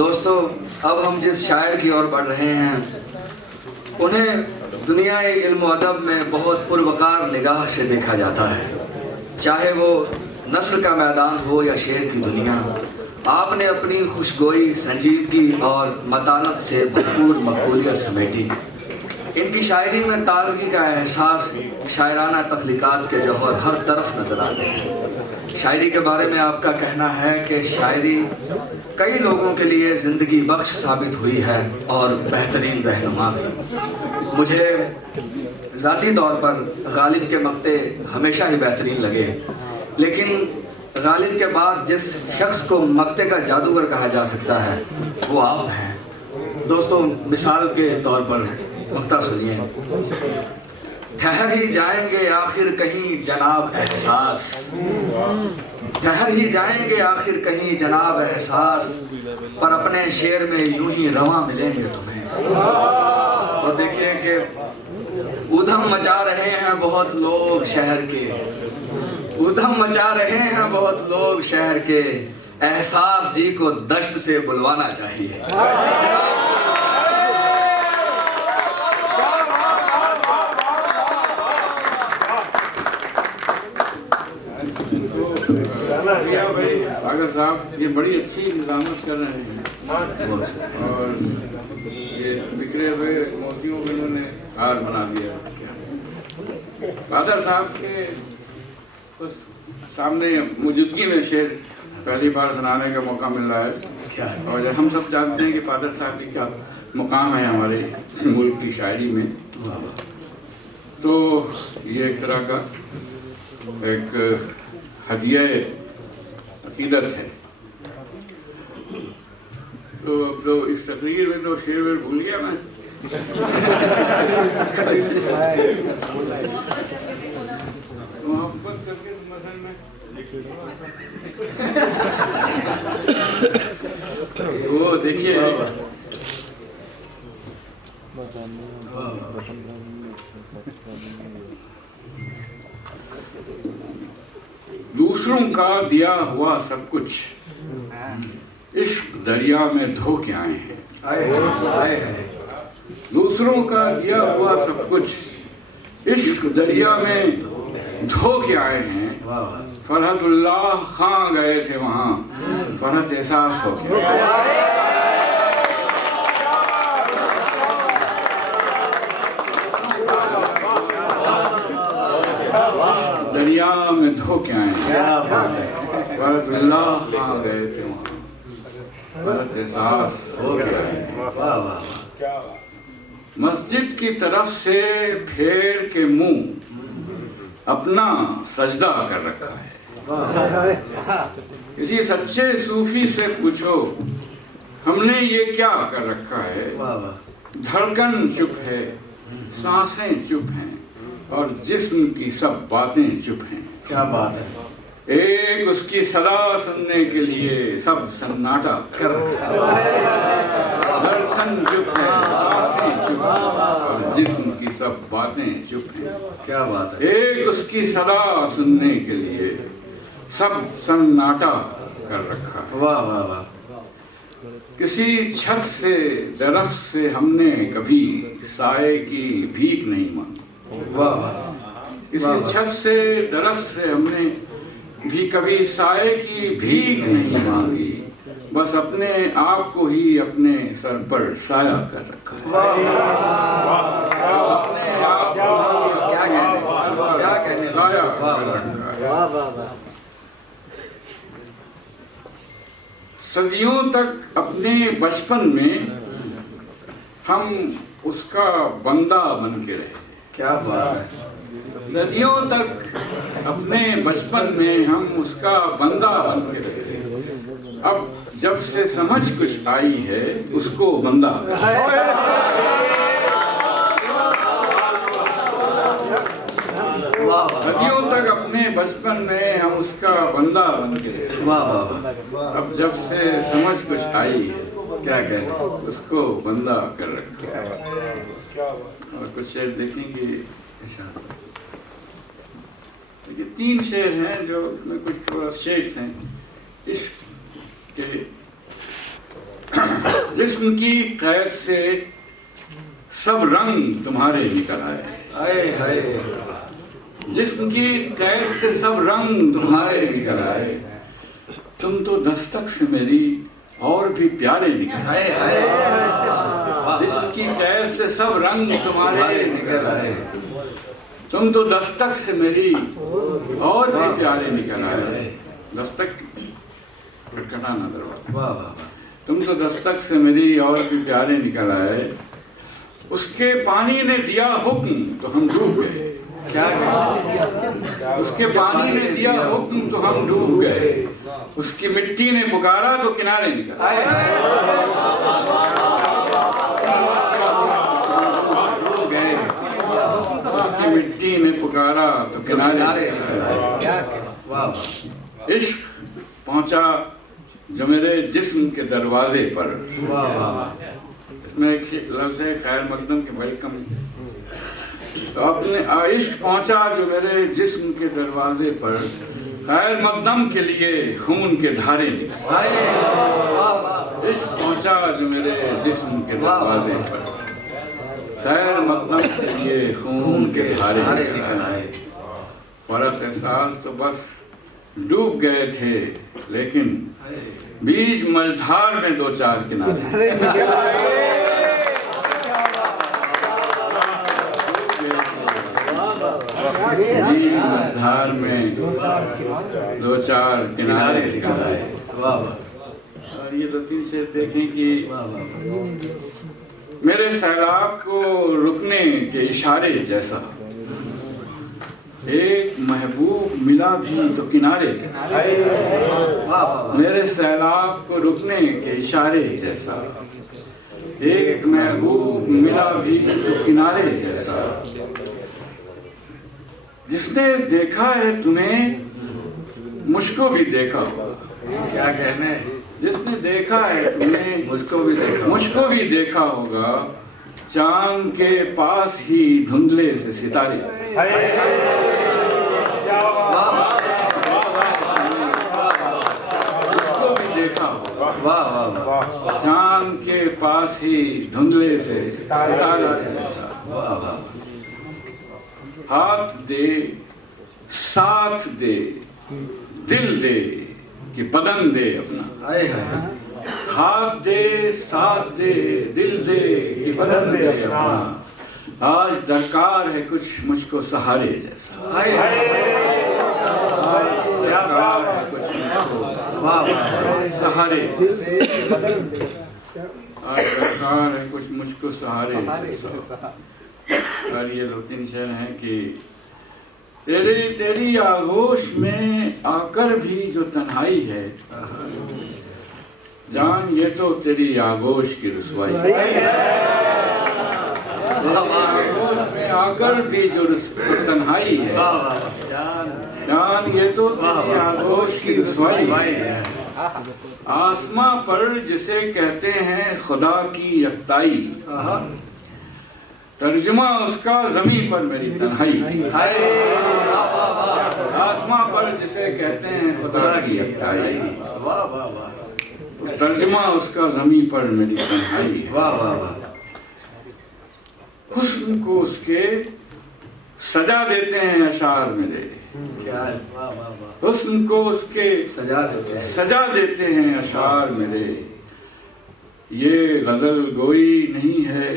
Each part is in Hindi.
दोस्तों, अब हम जिस शायर की ओर बढ़ रहे हैं उन्हें दुनिया इल्म व अदब में बहुत पुरवकार निगाह से देखा जाता है। चाहे वो नस्ल का मैदान हो या शेर की दुनिया, आपने अपनी खुशगोई, संजीदगी और मतानत से भरपूर मकबूलियत समेटी। इनकी शायरी में ताजगी का एहसास, शायराना तख्लीकात के जौहर हर तरफ नजर आते हैं। शायरी के बारे में आपका कहना है कि शायरी कई लोगों के लिए ज़िंदगी बख्श साबित हुई है और बेहतरीन रहनुमा भी। मुझे ज़ाती तौर पर गालिब के मक्ते हमेशा ही बेहतरीन लगे, लेकिन गालिब के बाद जिस शख्स को मक्ते का जादूगर कहा जा सकता है वो आप हैं। दोस्तों, मिसाल के तौर पर मक्ता सुनिए। ठहर ही जाएंगे आखिर कहीं जनाब एहसास, ठहर ही जाएंगे आखिर कहीं जनाब एहसास, पर अपने शेर में यूं ही रवां मिलेंगे तुम्हें। और देखिए कि उधम मचा रहे हैं बहुत लोग शहर के, उधम मचा रहे हैं बहुत लोग शहर के, एहसास जी को दश्त से बुलवाना चाहिए। भाई सागर साहब ये बड़ी अच्छी निजामत कर रहे हैं और ये बिखरे हुए मोतियों के उन्होंने हार बना दिया। कादर साहब के उस सामने मौजूदगी में शेर पहली बार सुनाने का मौका मिल रहा है और हम सब जानते हैं कि कादर साहब की क्या मुकाम है हमारे मुल्क की शायरी में। तो ये एक तरह का एक हदिया अकीदत है। तो अब तो इस तकरीर में तो शेर वेर भूल गया मैं। मोहब्बत करके मसल में वो देखिए, दूसरों का दिया हुआ सब कुछ इश्क दरिया में धो के आए हैं। दूसरों का दिया हुआ सब कुछ इश्क दरिया में धो के आए हैं। फरहतुल्लाह खां गए थे वहाँ, फरहत एहसास हो गया। दरिया में धो के आए हैं, फरहतुल्लाह खां गए थे वहाँ, फरहत एहसास हो गया। मस्जिद की तरफ से फेर के मुंह अपना सजदा कर रखा है। किसी सच्चे सूफी से पूछो हमने ये क्या कर रखा है। धड़कन चुप है, सांसें चुप हैं और जिस्म की सब बातें चुप हैं। क्या बात है। एक उसकी सदा सुनने के लिए सब सन्नाटा कर रखा है। धड़कन चुप है, सांसें चुप और जिस्म की सब बातें चुप हैं। क्या बात है। एक उसकी सदा सुनने के लिए सब सन्नाटा कर रखा है। वाह वाह वाह। किसी छत से दरख्त से हमने कभी साए की भीख नहीं मांगी। वाह वाह। किसी छत से दरख्त से हमने भी कभी साए की भीख नहीं मांगी, बस अपने आप को ही अपने सर पर साया कर रखा है। अपने आप को क्या कहने साया कर रखा है। सदियों तक अपने बचपन में हम उसका बंदा बन के रहे। क्या बात है। सदियों तक अपने बचपन में हम उसका बंदा बन के रहे। अब जब से समझ कुछ आई है उसको बंदा सदियों तक अपने बचपन में हम उसका बंदा बन के रहे। वाह वाह। अब जब से समझ कुछ आई है क्या कहने, उसको बंदा कर रखा है। और कुछ शेर देखेंगे। ये 3 शेर हैं जो उसमें कुछ थोड़ा शेष हैं इश्क के। जिस्म की कैद से सब रंग तुम्हारे निकल आए। हाय हाय, जिस्म की कैद से सब रंग तुम्हारे निकल आए। तुम तो दस्तक से मेरी और भी प्यारे निकल हाय हाय, जिस्म की कैद से सब रंग तुम्हारे निकल आए। तुम तो दस्तक से मेरी और भी प्यारे निकल आए। दस्तक खटखटाना दरवाजा। वाह वाह, तुम तो दस्तक से मेरी और भी प्यारे निकल आए। उसके पानी ने दिया हुक्म तो हम डूब गए। क्या कहें? उसके पानी ने दिया हुक्म तो हम डूब गए। उसकी मिट्टी ने पुकारा तो किनारे निकल हाय हाय, डूब गए। उसकी मिट्टी ने पुकारा तो किनारे निकल आए। वाह वाह, इश्क पहुंचा जो मेरे जिस्म के दरवाजे पर। वाह वाह, इसमें एक लफ्ज़ है खैर मकदम के वेलकम। तो अपने इश्क पहुंचा जो मेरे जिस्म के दरवाजे पर। खैर मकदम के लिए खून के धारे निकले। हाय वाह वाह, इश्क पहुंचा जो मेरे जिस्म के दरवाजे पर। खैर मकदम के लिए खून के धारे निकल आए। फरत एहसास तो बस डूब गए थे, लेकिन बीच मझधार में दो चार किनारे। बीच मझधार में दो चार किनारे निकल आए। वाह वाह, और ये दो तीन शेर देखें कि वाह वाह, मेरे सैलाब को रुकने के इशारे जैसा एक महबूब मिला भी तो किनारे जैसा। वाह वाह, मेरे सैलाब को रुकने के इशारे जैसा एक महबूब मिला भी तो किनारे जैसा। जिसने देखा है तुम्हें मुझको भी देखा होगा। क्या कहने? जिसने देखा है तुम्हें मुझको भी देखा, मुझको भी देखा होगा। चांद के पास ही धुंधले से सितारे। मुझको भी देखा होगा। वाह वाह वाह, चांद के पास ही धुंधले से सितारे जैसा। वाह वाह, हाथ दे साथ दे दिल दे कि बदन दे अपना। हाय हाय, हाथ दे साथ दे दिल दे कि बदन दे अपना। आज दरकार है कुछ मुझको सहारे जैसा। हाय हाय, आज दरकार है कुछ मुझको वाह वाह, सहारे। आज दरकार है कुछ मुझको सहारे जैसा। और ये दो तीन शेर हैं कि तेरी आगोश में आकर भी जो तन्हाई है, जान ये तो तेरी आगोश की रुसवाई है। आगोश में आकर भी जो तन्हाई है, जान ये तो तेरी आगोश की रुसवाई है। आसमां पर जिसे कहते हैं खुदा की यकताई, तर्जुमा उसका जमीन पर मेरी तन्हाई। आसमां पर जिसे कहते हैं खुदा की यकताई, वाह वाह वाह, तर्जुमा उसका जमीन पर मेरी तन्हाई है। वाह वाह वाह, हुस्न को उसके सजा देते हैं अशार मेरे। क्या है? वाह वाह वाह, हुस्न को उसके सजा देते हैं। सजा देते हैं अशार मेरे। ये गजल गोई नहीं है,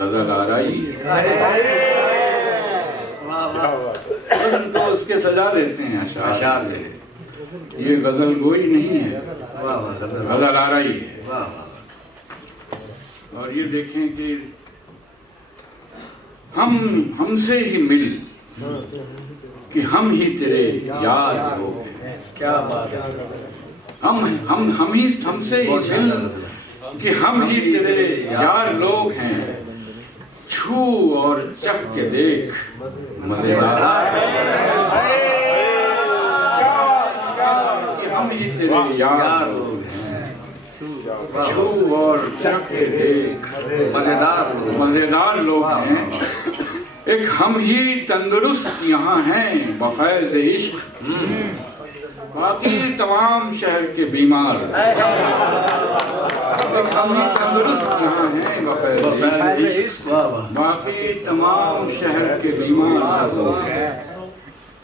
गजल आराई है। वाह वाह, हुस्न को उसके सजा देते हैं अशार अशार मेरे, ये गजल गोई नहीं है, वाह वाह, गजल, गजल आराई है। वाह वाह, और ये देखें कि हमसे ही मिल कि हम ही तेरे यार हो। क्या बात है, हमसे ही मिल कि हम ही तेरे यार लोग हैं। छू और चख के देख मजेदार कि हम ही तेरे यार लोग हैं। छू और चख के देख मजेदार लोग हैं। एक हम ही तंदुरुस्त यहाँ हैं बफैज़ इश्क, बाकी तमाम शहर के बीमार। हम तंदुरुस्त यहाँ हैं वफ़ैज़ इश्क़। वाह वाह बाकी तमाम शहर के बीमार लोग हैं।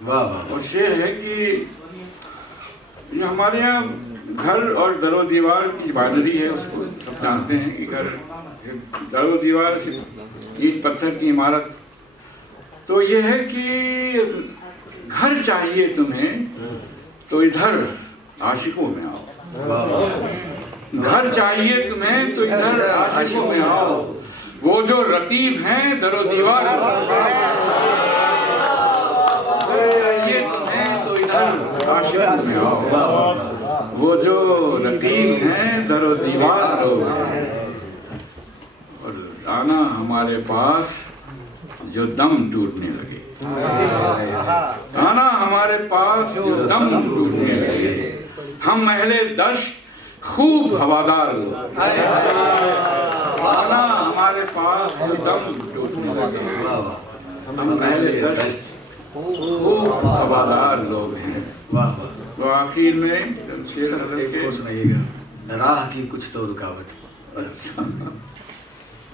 वाह वाह। और शेर है कि ये हमारे यहाँ घर और दरो दीवार की बाइनरी है, उसको सब जानते हैं कि घर दरो दीवार से ईंट पत्थर की इमारत। तो ये है कि घर चाहिए तुम्हें तो इधर आशिकों में आओ, घर चाहिए तुम्हें तो इधर आशिकों में आओ, वो जो रकीब हैं दरो दीवार, घर चाहिए तुम्हें तो इधर आशिकों में आओ, वो जो रकीब हैं दरो दीवार हो, और आना हमारे पास जो दम टूटने लगे, आना हमारे पास जो दम टूटने लगे, हम अहले दश्त खूब हवादार लोग, आना हमारे पास जो दम टूटने लगे, हम अहले दश्त खूब हवादार लोग हैं। तो आखिर में शेर सुनाइएगा, राह की कुछ तो रुकावट।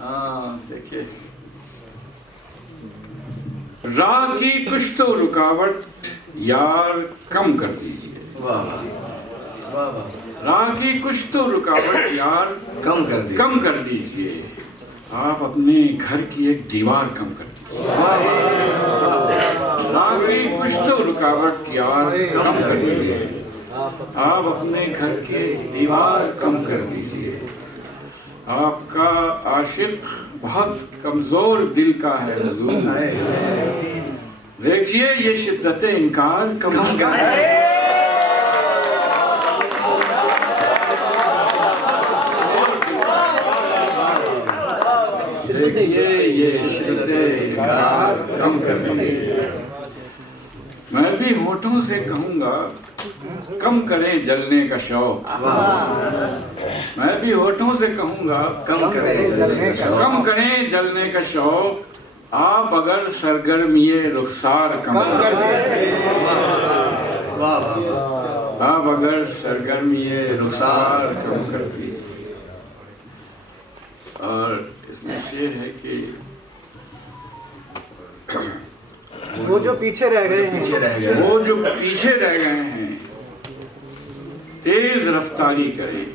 हाँ देखिए, राह की कुछ तो रुकावट यार कम कर दीजिए, वाह वाह वाह। राह की कुछ तो रुकावट यार कम कर दीजिए, आप अपने घर की एक दीवार कम कर दीजिए, राह की कुछ तो रुकावट यार कम कर दीजिए, आप अपने घर की एक दीवार कम कर दीजिए, आपका आशिक बहुत कमजोर दिल का है हुजूर, देखिए ये शिद्दत इनकार कम कर, देखिए ये शिद्दत इनकार कम कर दीजिए। मैं भी होठों से कहूँगा कम करें जलने का शौक, मैं भी होठों से कहूँगा कम करें जलने का शौक, आप अगर सरगर्मिये रुखसार कम कर दें, आप अगर सरगर्मिये रुखसार कम कर दीजिए। और इसमें शेर है कि वो जो पीछे रह गए हैं, वो जो पीछे रह गए हैं तेज रफ्तारी करें,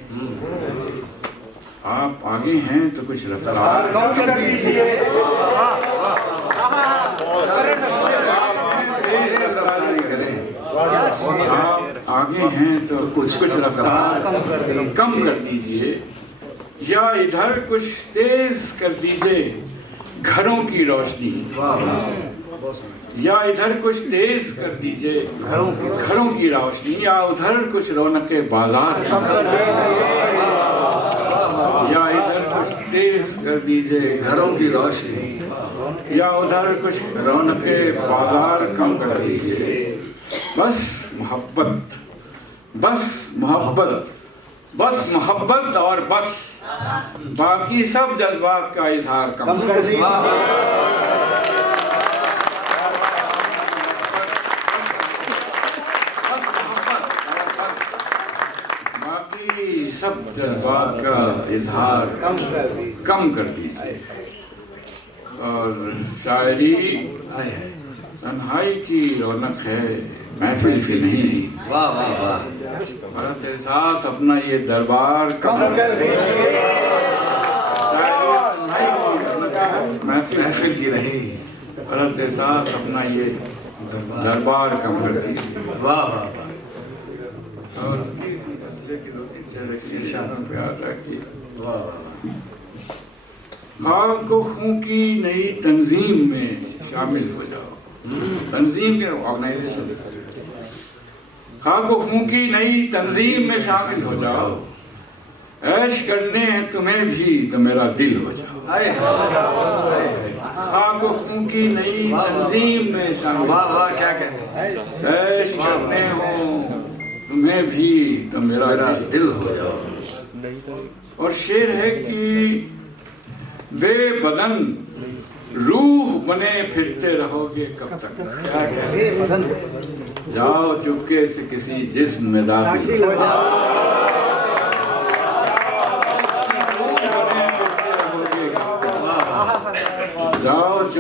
आप आगे हैं तो कुछ रफ्तार कर दीजिए, तेज रफ्तारी करें, आप आगे हैं तो कुछ रफ्तार कम कर दीजिए, या इधर कुछ तेज कर दीजिए घरों की रोशनी, या इधर कुछ तेज कर दीजिए घरों की रोशनी, या उधर कुछ रौनके बाजार, या इधर कुछ तेज कर दीजिए घरों की रोशनी, या उधर कुछ रौनके बाजार कम कर दीजिए। बस मोहब्बत, बस मोहब्बत, बस मोहब्बत और बस, बाकी सब जज्बात का इजहार कम कर दीजिए। सब जज्बात का इजहार कम कर दीजिए। और शायरी तन्हाई की रौनक है, महफिल की नहीं। वाह वाह वाह। और तेरे साथ अपना ये दरबार कम कर दीजिए। महफिल की नहीं, और तेरे साथ अपना ये दरबार कम कर दीजिए। वाह वाह वाह। और ख्वाब को खूं की नई तंजीम में शामिल हो जाओ। तंजीम के ऑर्गेनाइजेशन, ख्वाब को खूं की नई तंजीम में शामिल हो जाओ, ऐश करने हैं तुम्हें भी तो मेरा दिल हो जाओ। ख्वाब को खूं की नई तंजीम में शामिल, वाह वाह क्या कहते हैं, ऐश करने हो तुम्हें भी तो मेरा दिल हो जाओ। और शेर है कि बेबदन रूह बने फिरते रहोगे कब तक, क्या कहते हैं, जाओ चुपके से किसी जिस्म में दाखिल,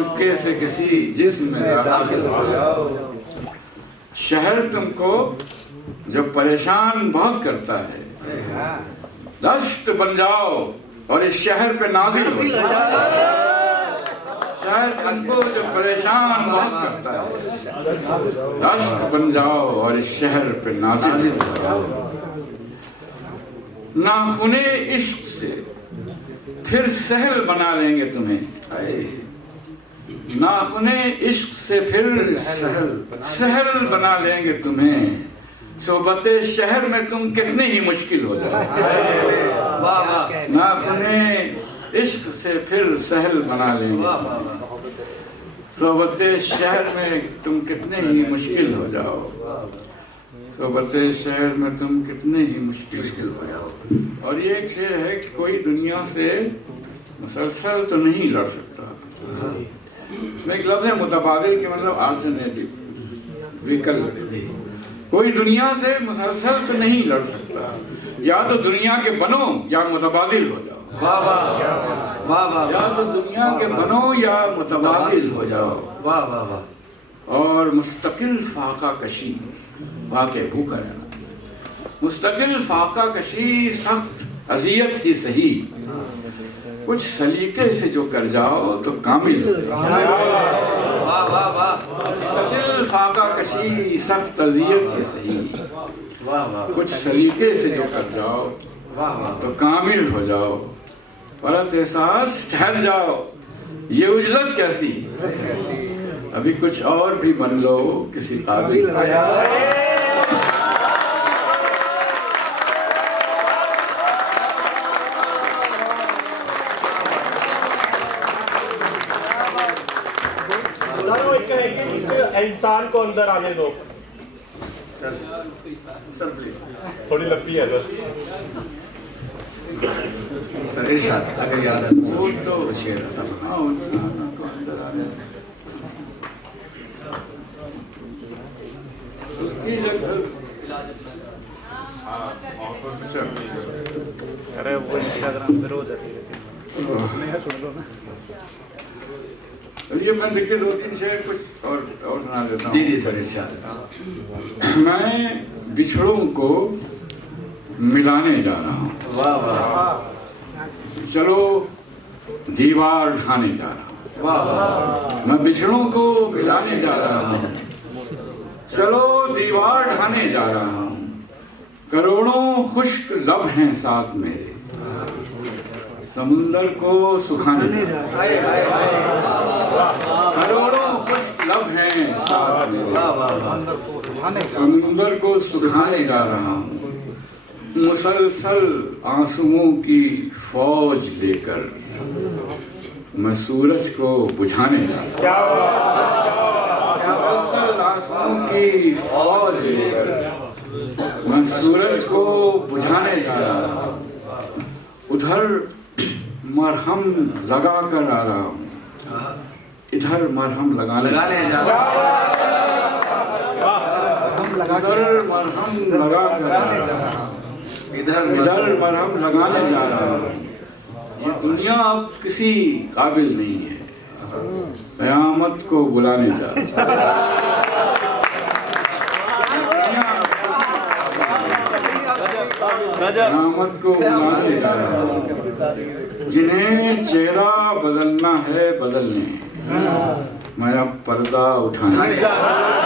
चुपके से किसी जिस्म में दाखिल हो जाओ। शहर तुमको जब परेशान बहुत करता है, दस्त बन जाओ और इस शहर पे नाजिल हो जाओ। शहर तुमको जब परेशान बहुत करता है, दस्त बन जाओ और इस शहर पे नाजिल हो जाओ। नाखुने इश्क से फिर सहल बना लेंगे तुम्हें। नाखुने इश्क से फिर सहल बना लेंगे तुम्हें। सोबते शहर में तुम कितने ही मुश्किल हो जाओ। नाखुने इश्क से फिर सहल बना लेंगे। सोबते शहर में तुम कितने ही मुश्किल हो जाओ। सोबते शहर में तुम कितने ही मुश्किल हो जाओ। और ये एक शेर है कि कोई दुनिया से मुसलसल तो नहीं लड़ सकता। इसमें एक लफ्ज़ है मुतबादिल के मतलब अल्टरनेटिव, विकल्प। कोई दुनिया से मुसलसल तो नहीं लड़ सकता, या तो दुनिया के बनो या मुतबादिल हो जाओ। वाह वाह वाह वाह। या तो दुनिया के बनो या मुतबादिल हो जाओ। वाह वाह वाह। और मुस्तकिल फाका कशी, वाक़े भूखा रहना। मुस्तकिल फाका कशी सख्त अजियत ही सही, कुछ सलीके से जो कर जाओ तो कामिल। वाह वाह वाह। मुस्तकिल फाका कशी सख्त अजियत ही सही, वाह वाह। कुछ सलीके से जो कर जाओ वाह वाह। तो कामिल हो जाओ। परत एहसास ठहर जाओ, ये उजलत कैसी, अभी कुछ और भी बन लो किसी काबिल। इंसान को अंदर आने दो। Sir please. थोड़ी लंबी है सर इरशाद अगर याद है तो शेर अरे वो इंस्टाग्राम पे रोज आती है, सुन लो ना। चलिए मैं देखिए 2-3 शेर कुछ और सुना देता हूँ। जी जी सर इरशाद। मैं बिछड़ों को मिलाने जा रहा हूँ। वाह वाह। चलो दीवार ढाने जा रहा हूँ। वाह वाह। मैं बिछड़ों को मिलाने जा रहा हूँ। चलो दीवार ढाने जा रहा हूँ। करोड़ों खुश्क लब हैं साथ मेरे, समुंदर को सुखाने जा रहा हूँ। करोड़ों खुश्क लब हैं साथ मेरे, वाह वाह वाह। समुंदर को सुखाने जा रहा हूँ। मुसलसल आंसुओं की फौज लेकर मैं सूरज को बुझाने जा रहा हूँ। मुसलसल आंसुओं की फौज लेकर मैं सूरज को बुझाने जा रहा हूँ। उधर मरहम लगा कर आ रहा हूँ, इधर मरहम लगाने जा रहा उधर मरहम लगा कर आ रहा हूँ, इधर मरहम लगाने जा रहा हूँ। ये दुनिया अब किसी काबिल नहीं है, क़यामत को बुलाने जा रहा हूँ। क़यामत को बुलाने जा रहा हूँ। जिन्हें चेहरा बदलना है बदल लें, मैं अब पर्दा उठाने जा रहा हूँ।